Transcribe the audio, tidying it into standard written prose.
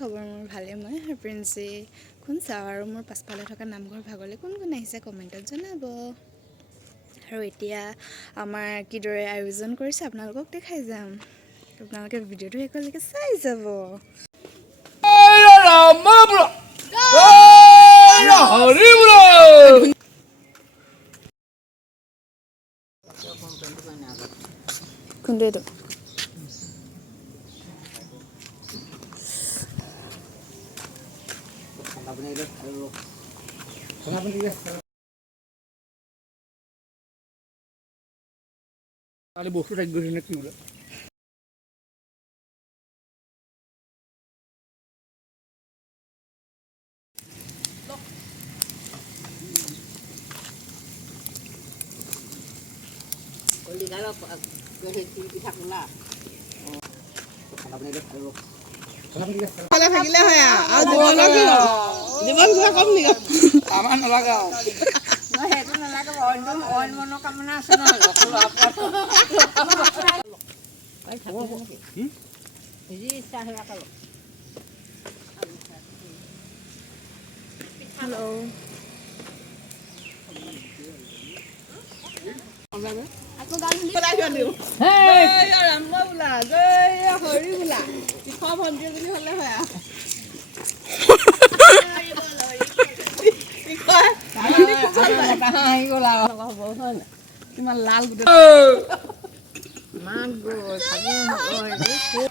খবৰ মোৰ ভালে মই প্ৰিন্সি কোন চাওঁ আৰু মোৰ পাছফালে থকা নামঘৰ ভাগলৈ কোন কোন আহিছে কমেণ্টত জনাব আৰু এতিয়া আমাৰ কিদৰে আয়োজন কৰিছে আপোনালোকক দেখাই যাম আপোনালোকে ভিডিঅ'টো শেষলৈকে চাই যাব কোনটো এইটো তাহলে বস্তু থাকবে না কি বলে Oli kalau ke pitha kula. Kalau থাকিলে হয় আৰু জীৱন কিবা কম নেকি আমার না লাগাও No hetu nalaga on mono kamana আছে না লকলো আপর কই থাকো এই চাহ লাগালো হেল্ল' aku galu পেলাই থৈ দিওঁ হেই ৰাম বোলা জয় হৰি বোলা ইফা ভন্টি বুলি হ'লে হয় hahi gola হ'ব হয় কিমান লাল গুটি মান গো থাকি